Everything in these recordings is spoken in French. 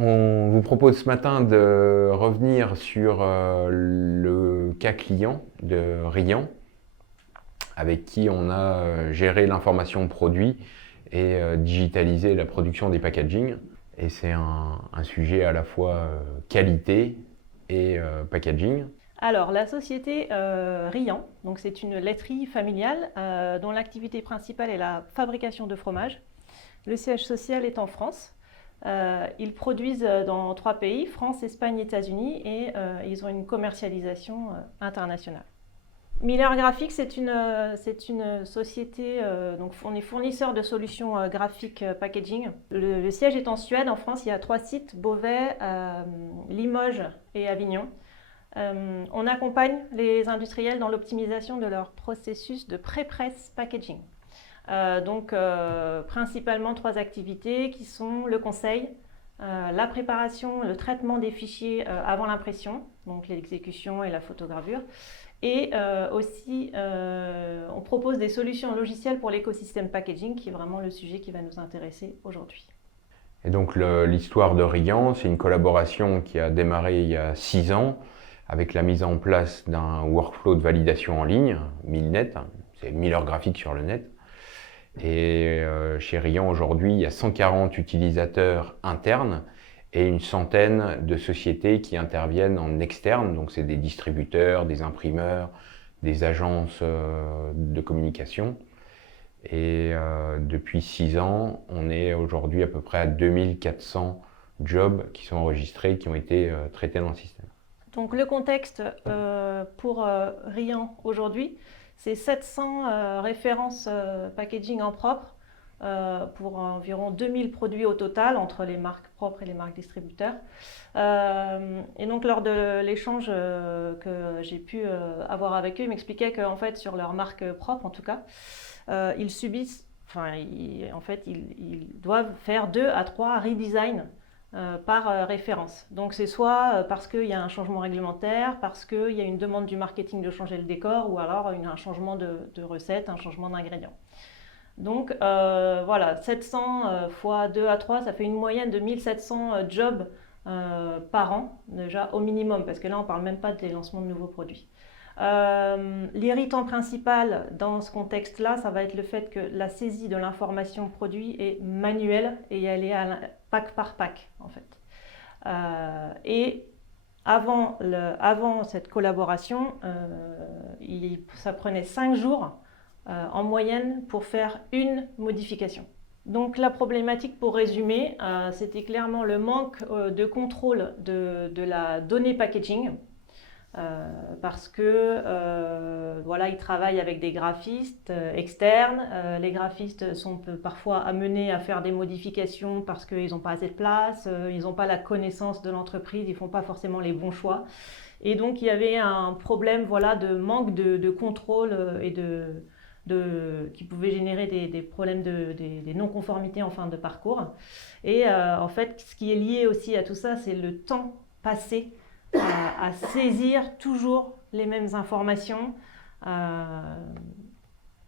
On vous propose ce matin de revenir sur le cas client de Riant, avec qui on a géré l'information produit et digitalisé la production des packaging. Et c'est un sujet à la fois qualité et packaging. Alors, la société Riant, donc c'est une laiterie familiale dont l'activité principale est la fabrication de fromage. Le siège social est en France. Ils produisent dans 3 pays, France, Espagne, États-Unis, et ils ont une commercialisation internationale. Miller Graphics, c'est une société, donc on est fournisseur de solutions graphiques packaging. Le siège est en Suède. En France, il y a 3 sites, Beauvais, Limoges et Avignon. On accompagne les industriels dans l'optimisation de leur processus de pré-presse packaging. Principalement 3 activités qui sont le conseil, la préparation, le traitement des fichiers avant l'impression, donc l'exécution et la photogravure. Et aussi, on propose des solutions logicielles pour l'écosystème packaging, qui est vraiment le sujet qui va nous intéresser aujourd'hui. Et donc l'histoire de Riant, c'est une collaboration qui a démarré il y a 6 ans, avec la mise en place d'un workflow de validation en ligne, Milnet, c'est Miller Graphics sur le net. Et chez Riant aujourd'hui, il y a 140 utilisateurs internes et une centaine de sociétés qui interviennent en externe. Donc c'est des distributeurs, des imprimeurs, des agences de communication. Et depuis 6 ans, on est aujourd'hui à peu près à 2400 jobs qui sont enregistrés, qui ont été traités dans le système. Donc le contexte pour Riant aujourd'hui, c'est 700 références packaging en propre pour environ 2000 produits au total entre les marques propres et les marques distributeurs. Et donc lors de l'échange que j'ai pu avoir avec eux, ils m'expliquaient qu'en fait sur leur marque propre en tout cas, ils subissent, ils doivent faire 2 à 3 redesigns par référence. Donc c'est soit parce qu'il y a un changement réglementaire, parce qu'il y a une demande du marketing de changer le décor, ou alors un changement de recette, un changement d'ingrédients. Donc voilà, 700 fois 2 à 3, ça fait une moyenne de 1700 jobs par an, déjà au minimum, parce que là on ne parle même pas des lancements de nouveaux produits. L'irritant principal dans ce contexte-là, ça va être le fait que la saisie de l'information produit est manuelle et elle est pack par pack en fait. Et avant cette collaboration, ça prenait 5 jours en moyenne pour faire une modification. Donc la problématique, pour résumer, c'était clairement le manque de contrôle de la donnée packaging. Parce que voilà, ils travaillent avec des graphistes externes. Les graphistes sont parfois amenés à faire des modifications parce qu'ils n'ont pas assez de place, ils n'ont pas la connaissance de l'entreprise, ils ne font pas forcément les bons choix. Et donc il y avait un problème, voilà, de manque de contrôle et qui pouvait générer des problèmes des non-conformités en fin de parcours. Et en fait, ce qui est lié aussi à tout ça, c'est le temps passé à saisir toujours les mêmes informations.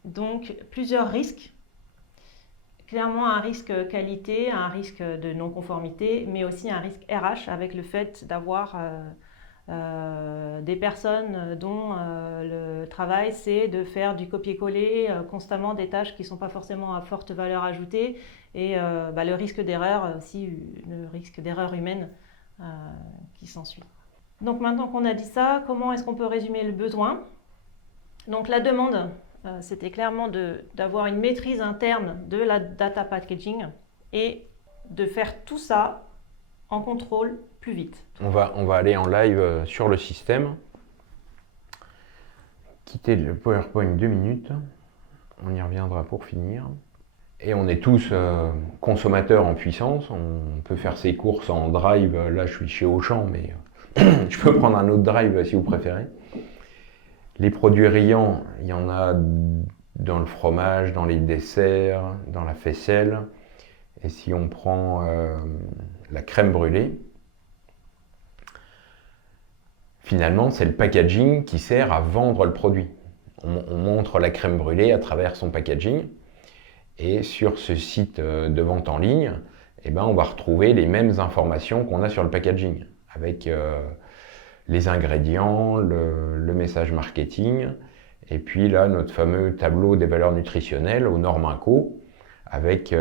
Donc plusieurs risques. Clairement un risque qualité, un risque de non-conformité, mais aussi un risque RH avec le fait d'avoir des personnes dont le travail c'est de faire du copier-coller constamment des tâches qui ne sont pas forcément à forte valeur ajoutée, et le risque d'erreur, aussi le risque d'erreur humaine qui s'ensuit. Donc maintenant qu'on a dit ça, comment est-ce qu'on peut résumer le besoin? Donc la demande, c'était clairement d'avoir une maîtrise interne de la data packaging et de faire tout ça en contrôle plus vite. On va aller en live sur le système. Quitter le PowerPoint 2 minutes. On y reviendra pour finir. Et on est tous consommateurs en puissance. On peut faire ses courses en drive. Là, je suis chez Auchan, mais je peux prendre un autre drive si vous préférez. Les produits Riant, il y en a dans le fromage, dans les desserts, dans la faisselle. Et si on prend la crème brûlée, finalement, c'est le packaging qui sert à vendre le produit. On montre la crème brûlée à travers son packaging. Et sur ce site de vente en ligne, eh ben, on va retrouver les mêmes informations qu'on a sur le packaging, avec les ingrédients, le message marketing, et puis là, notre fameux tableau des valeurs nutritionnelles aux normes INCO, avec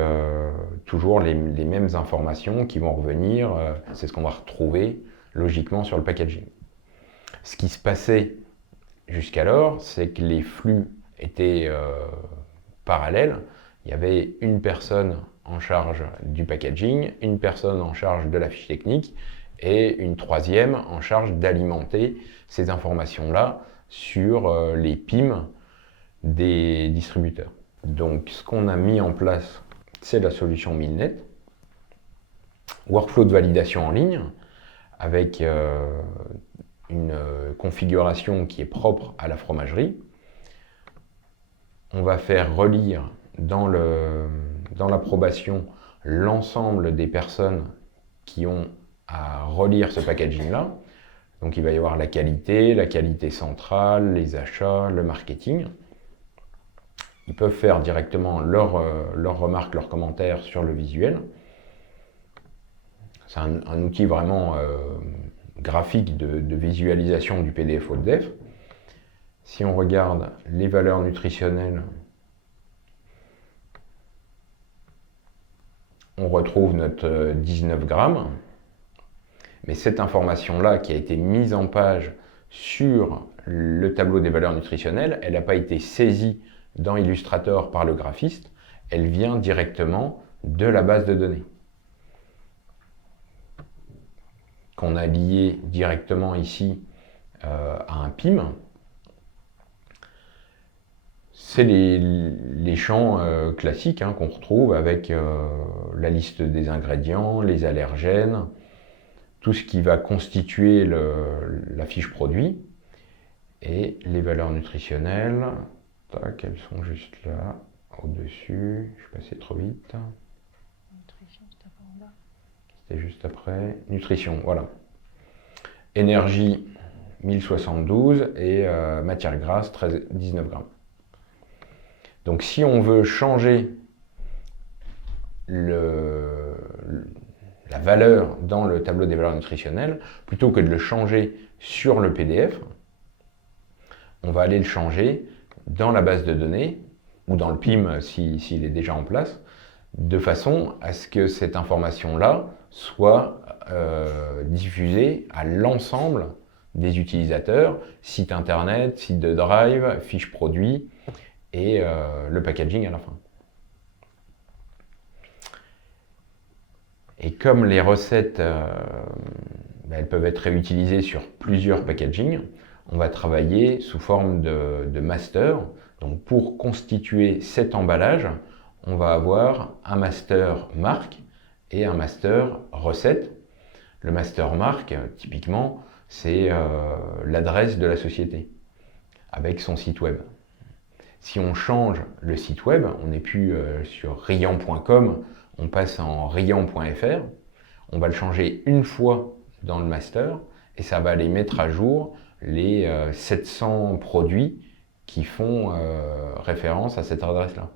toujours les mêmes informations qui vont revenir. C'est ce qu'on va retrouver logiquement sur le packaging. Ce qui se passait jusqu'alors, c'est que les flux étaient parallèles. Il y avait une personne en charge du packaging, une personne en charge de la fiche technique et une troisième en charge d'alimenter ces informations-là sur les PIM des distributeurs. Donc ce qu'on a mis en place, c'est la solution Milnet, workflow de validation en ligne, avec une configuration qui est propre à la fromagerie. On va faire relire dans l'approbation l'ensemble des personnes qui ont à relire ce packaging-là. Donc il va y avoir la qualité centrale, les achats, le marketing. Ils peuvent faire directement leurs remarques, leurs commentaires sur le visuel. C'est un outil vraiment graphique de visualisation du PDF HautDef. Si on regarde les valeurs nutritionnelles, on retrouve notre 19 grammes. Mais cette information-là qui a été mise en page sur le tableau des valeurs nutritionnelles, elle n'a pas été saisie dans Illustrator par le graphiste, elle vient directement de la base de données, qu'on a lié directement ici à un PIM. C'est les champs classiques qu'on retrouve avec la liste des ingrédients, les allergènes, tout ce qui va constituer la fiche produit et les valeurs nutritionnelles. Tac, elles sont juste là, au-dessus. Je suis passé trop vite. Nutrition, c'était juste après. Nutrition, voilà. Énergie, 1072 et matière grasse, 19 grammes. Donc si on veut changer la valeur dans le tableau des valeurs nutritionnelles, plutôt que de le changer sur le PDF, on va aller le changer dans la base de données, ou dans le PIM s'il est déjà en place, de façon à ce que cette information-là soit diffusée à l'ensemble des utilisateurs, site internet, site de drive, fiche produit, et le packaging à la fin. Et comme les recettes, elles peuvent être réutilisées sur plusieurs packagings, on va travailler sous forme de master. Donc pour constituer cet emballage, on va avoir un master marque et un master recette. Le master marque, typiquement, c'est l'adresse de la société avec son site web. Si on change le site web, on n'est plus sur riant.com, on passe en riant.fr, on va le changer une fois dans le master et ça va aller mettre à jour les 700 produits qui font référence à cette adresse-là.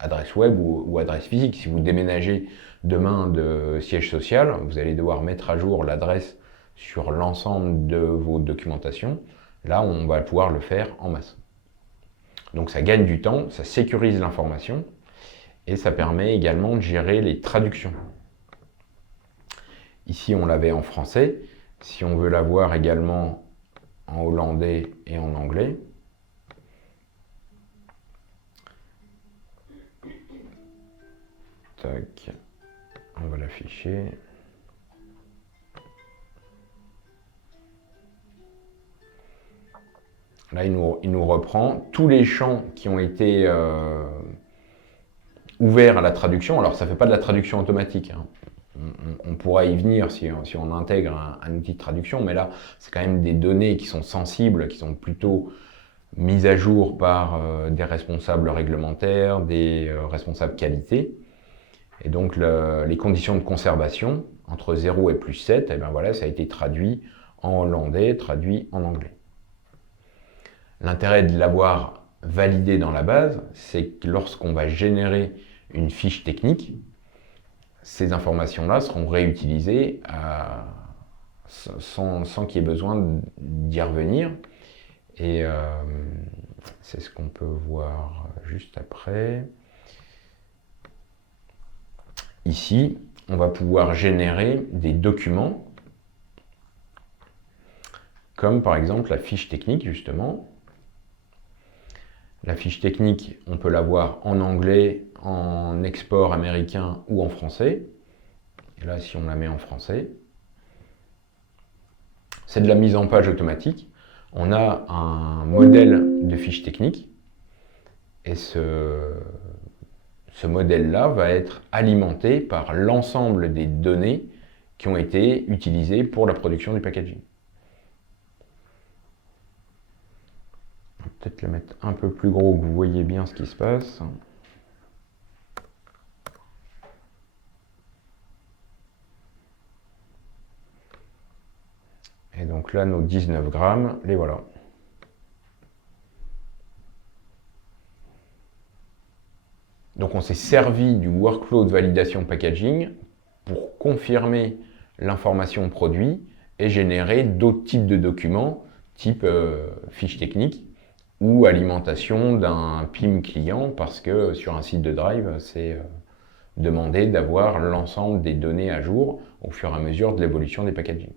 Adresse web ou adresse physique. Si vous déménagez demain de siège social, vous allez devoir mettre à jour l'adresse sur l'ensemble de vos documentations. Là, on va pouvoir le faire en masse. Donc ça gagne du temps, ça sécurise l'information et ça permet également de gérer les traductions. Ici, on l'avait en français. Si on veut l'avoir également en hollandais et en anglais, tac, on va l'afficher. Là, il nous reprend tous les champs qui ont été ouverts à la traduction. Alors, ça ne fait pas de la traduction automatique. On pourra y venir si on intègre un outil de traduction, mais là, c'est quand même des données qui sont sensibles, qui sont plutôt mises à jour par des responsables réglementaires, des responsables qualité. Et donc, les conditions de conservation, entre 0 et plus 7, et bien voilà, ça a été traduit en hollandais, traduit en anglais. L'intérêt de l'avoir validé dans la base, c'est que lorsqu'on va générer une fiche technique, ces informations-là seront réutilisées sans qu'il y ait besoin d'y revenir. Et c'est ce qu'on peut voir juste après. Ici, on va pouvoir générer des documents, comme par exemple la fiche technique, justement. La fiche technique, on peut l'avoir en anglais, en export américain ou en français. Et là, si on la met en français, c'est de la mise en page automatique. On a un modèle de fiche technique et ce modèle-là va être alimenté par l'ensemble des données qui ont été utilisées pour la production du packaging. On va peut-être le mettre un peu plus gros, que vous voyez bien ce qui se passe. Et donc là, nos 19 grammes, les voilà. Donc on s'est servi du workflow de validation packaging pour confirmer l'information produit et générer d'autres types de documents, type fiche technique ou alimentation d'un PIM client, parce que sur un site de Drive, c'est demandé d'avoir l'ensemble des données à jour au fur et à mesure de l'évolution des packaging.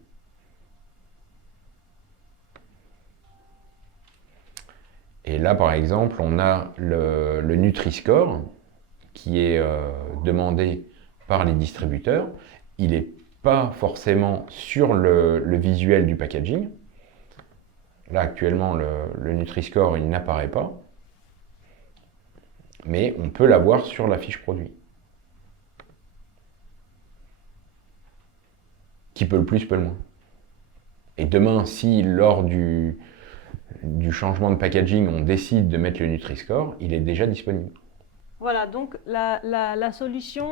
Et là, par exemple, on a le Nutri-Score qui est demandé par les distributeurs. Il n'est pas forcément sur le visuel du packaging. Là, actuellement, le Nutri-Score, il n'apparaît pas. Mais on peut l'avoir sur la fiche produit. Qui peut le plus, peut le moins. Et demain, si lors du changement de packaging, on décide de mettre le Nutri-Score, il est déjà disponible. Voilà, donc la solution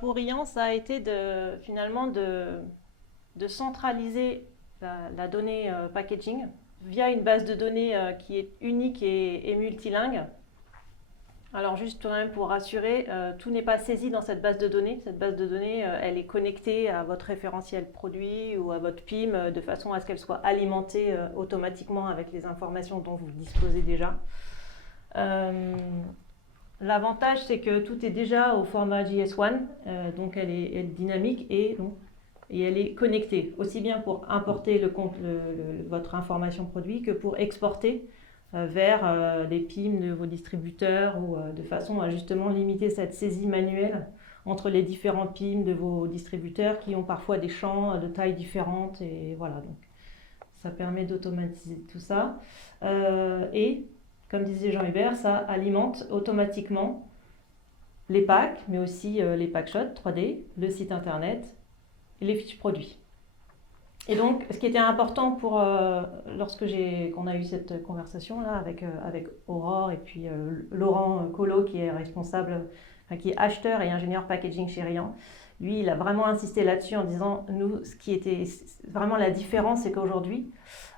pour Rian, ça a été finalement de centraliser la donnée packaging via une base de données qui est unique et multilingue. Alors juste quand même pour rassurer, tout n'est pas saisi dans cette base de données. Cette base de données, elle est connectée à votre référentiel produit ou à votre PIM de façon à ce qu'elle soit alimentée automatiquement avec les informations dont vous disposez déjà. L'avantage, c'est que tout est déjà au format JS1, donc elle est dynamique et elle est connectée, aussi bien pour importer votre information produit que pour exporter vers les PIM de vos distributeurs ou de façon à justement limiter cette saisie manuelle entre les différents PIM de vos distributeurs qui ont parfois des champs de tailles différentes. Et voilà, donc ça permet d'automatiser tout ça. Et comme disait Jean-Hubert, ça alimente automatiquement les packs, mais aussi les packshots 3D, le site internet et les fiches produits. Et donc, ce qui était important pour lorsque qu'on a eu cette conversation là avec Aurore et puis Laurent Collot qui est responsable, qui est acheteur et ingénieur packaging chez Rian, lui, il a vraiment insisté là-dessus en disant, nous, ce qui était vraiment la différence, c'est qu'aujourd'hui,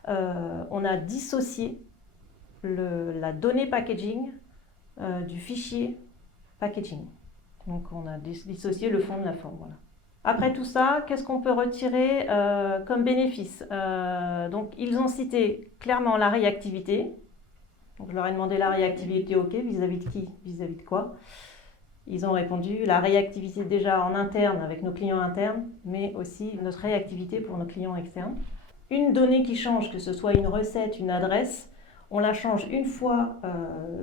on a dissocié la donnée packaging du fichier packaging. Donc, on a dissocié le fond de la forme. Voilà. Après tout ça, qu'est-ce qu'on peut retirer comme bénéfice? Donc, ils ont cité clairement la réactivité. Donc, je leur ai demandé la réactivité, ok, vis-à-vis de qui? Vis-à-vis de quoi? Ils ont répondu la réactivité déjà en interne avec nos clients internes, mais aussi notre réactivité pour nos clients externes. Une donnée qui change, que ce soit une recette, une adresse, on la change une fois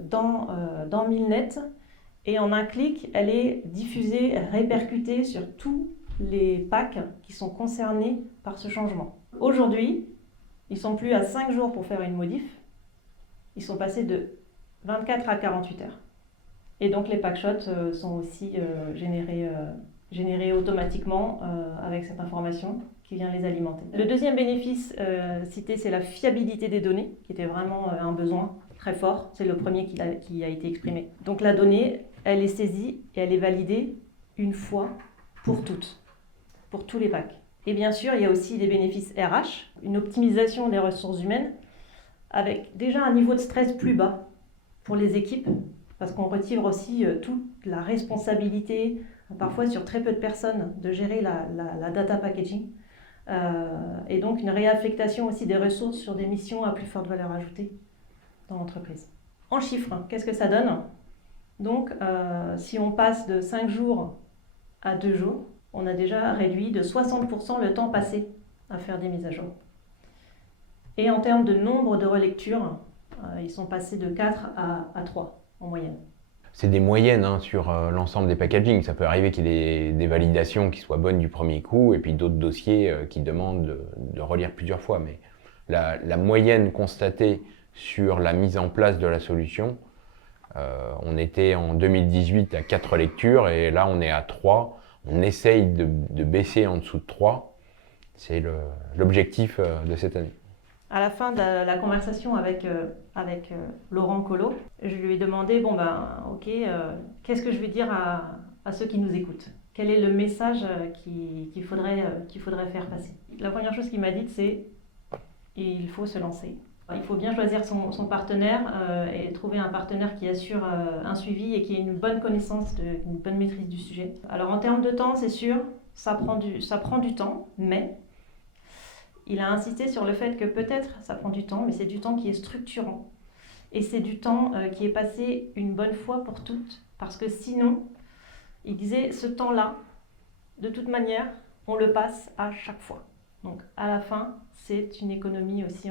dans Milnet et en un clic, elle est diffusée, répercutée sur tous les packs qui sont concernés par ce changement. Aujourd'hui, ils sont plus à 5 jours pour faire une modif, ils sont passés de 24 à 48 heures. Et donc les packshots sont aussi générés automatiquement avec cette information qui vient les alimenter. Le deuxième bénéfice cité, c'est la fiabilité des données, qui était vraiment un besoin très fort. C'est le premier qui a été exprimé. Donc la donnée, elle est saisie et elle est validée une fois pour toutes, pour tous les packs. Et bien sûr, il y a aussi des bénéfices RH, une optimisation des ressources humaines, avec déjà un niveau de stress plus bas pour les équipes, parce qu'on retire aussi toute la responsabilité parfois sur très peu de personnes, de gérer la data packaging. Et donc une réaffectation aussi des ressources sur des missions à plus forte valeur ajoutée dans l'entreprise. En chiffres, qu'est-ce que ça donne? Donc, si on passe de 5 jours à 2 jours, on a déjà réduit de 60% le temps passé à faire des mises à jour. Et en termes de nombre de relectures, ils sont passés de 4 à 3 en moyenne. C'est des moyennes sur l'ensemble des packagings. Ça peut arriver qu'il y ait des validations qui soient bonnes du premier coup et puis d'autres dossiers qui demandent de relire plusieurs fois. Mais la moyenne constatée sur la mise en place de la solution, on était en 2018 à 4 lectures et là on est à 3. On essaye de baisser en dessous de 3. C'est l'objectif de cette année. À la fin de la conversation avec Laurent Collot, je lui ai demandé, qu'est-ce que je vais dire à ceux qui nous écoutent? Quel est le message qu'il faudrait faire passer? La première chose qu'il m'a dite, c'est il faut se lancer. Il faut bien choisir son partenaire et trouver un partenaire qui assure un suivi et qui ait une bonne connaissance, une bonne maîtrise du sujet. Alors en termes de temps, c'est sûr, ça prend du temps, mais il a insisté sur le fait que peut-être ça prend du temps, mais c'est du temps qui est structurant. Et c'est du temps qui est passé une bonne fois pour toutes. Parce que sinon, il disait, ce temps-là, de toute manière, on le passe à chaque fois. Donc à la fin, c'est une économie aussi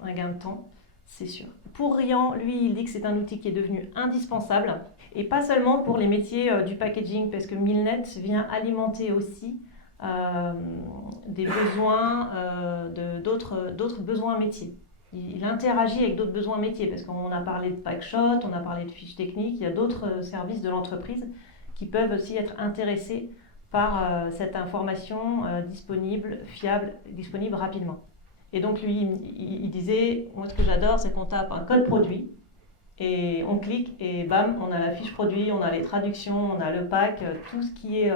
un gain de temps, c'est sûr. Pour Riant, lui, il dit que c'est un outil qui est devenu indispensable. Et pas seulement pour les métiers du packaging, parce que Milnet vient alimenter aussi des besoins, d'autres besoins métiers. Il interagit avec d'autres besoins métiers, parce qu'on a parlé de packshot, on a parlé de fiches techniques, il y a d'autres services de l'entreprise qui peuvent aussi être intéressés par cette information disponible, fiable, disponible rapidement. Et donc lui, il disait, moi ce que j'adore, c'est qu'on tape un code produit, et on clique, et bam, on a la fiche produit, on a les traductions, on a le pack, tout ce qui est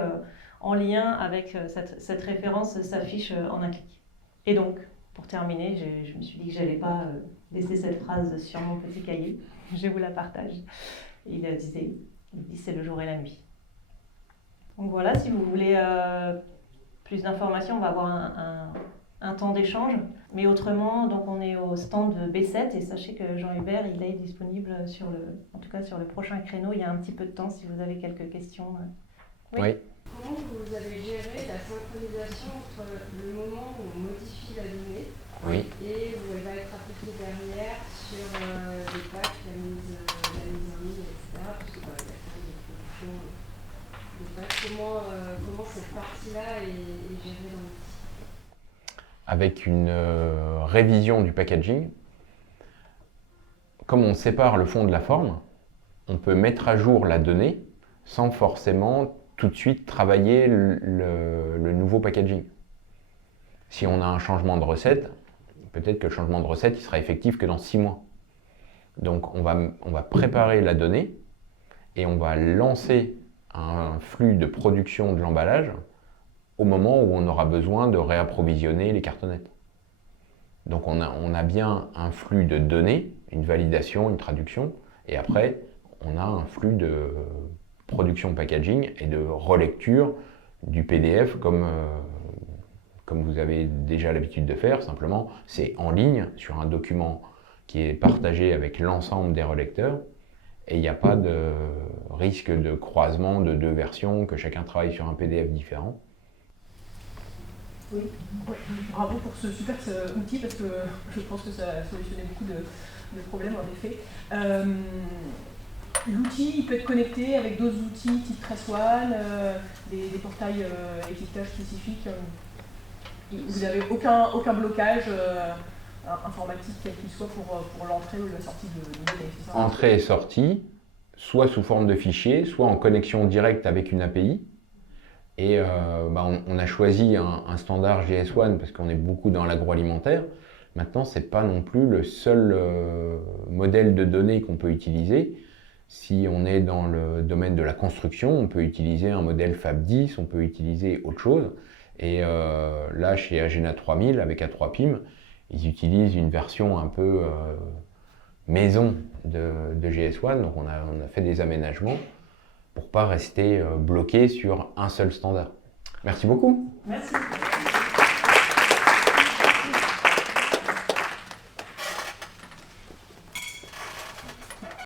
en lien avec cette référence s'affiche en un clic. Et donc, pour terminer, je me suis dit que je n'allais pas laisser cette phrase sur mon petit cahier. Je vous la partage. Il dit c'est le jour et la nuit. Donc voilà, si vous voulez plus d'informations, on va avoir un temps d'échange. Mais autrement, donc on est au stand de B7 et sachez que Jean-Hubert, il est disponible en tout cas sur le prochain créneau. Il y a un petit peu de temps si vous avez quelques questions. Oui. Comment vous avez géré la synchronisation entre le moment où on modifie la donnée et où elle va être appliquée derrière sur les packs, la mise en ligne, etc. Parce qu'il y a quand même des productions de packs. Comment cette partie-là est gérée dans l'outil? Avec une révision du packaging, comme on sépare le fond de la forme, on peut mettre à jour la donnée sans forcément tout de suite travailler le nouveau packaging. Si on a un changement de recette, peut-être que le changement de recette il sera effectif que dans 6 mois. Donc on va préparer la donnée et on va lancer un flux de production de l'emballage au moment où on aura besoin de réapprovisionner les cartonnettes. Donc on a bien un flux de données, une validation, une traduction, et après on a un flux de production packaging et de relecture du PDF comme vous avez déjà l'habitude de faire. Simplement, c'est en ligne sur un document qui est partagé avec l'ensemble des relecteurs et il n'y a pas de risque de croisement de 2 versions, que chacun travaille sur un PDF différent. Oui, bravo pour ce super outil parce que je pense que ça a solutionné beaucoup de problèmes en effet. L'outil il peut être connecté avec d'autres outils type Tressone, des portails étiquetage spécifiques. Vous n'avez aucun blocage informatique quel qu'il soit pour l'entrée ou la sortie de données. Entrée et sortie, soit sous forme de fichier, soit en connexion directe avec une API. Et on a choisi un standard GS1 parce qu'on est beaucoup dans l'agroalimentaire. Maintenant, ce n'est pas non plus le seul modèle de données qu'on peut utiliser. Si on est dans le domaine de la construction, on peut utiliser un modèle FAB10, on peut utiliser autre chose. Et là, chez Agena 3000, avec A3PIM, ils utilisent une version un peu maison de GS1. Donc on a fait des aménagements pour pas rester bloqué sur un seul standard. Merci beaucoup. Merci.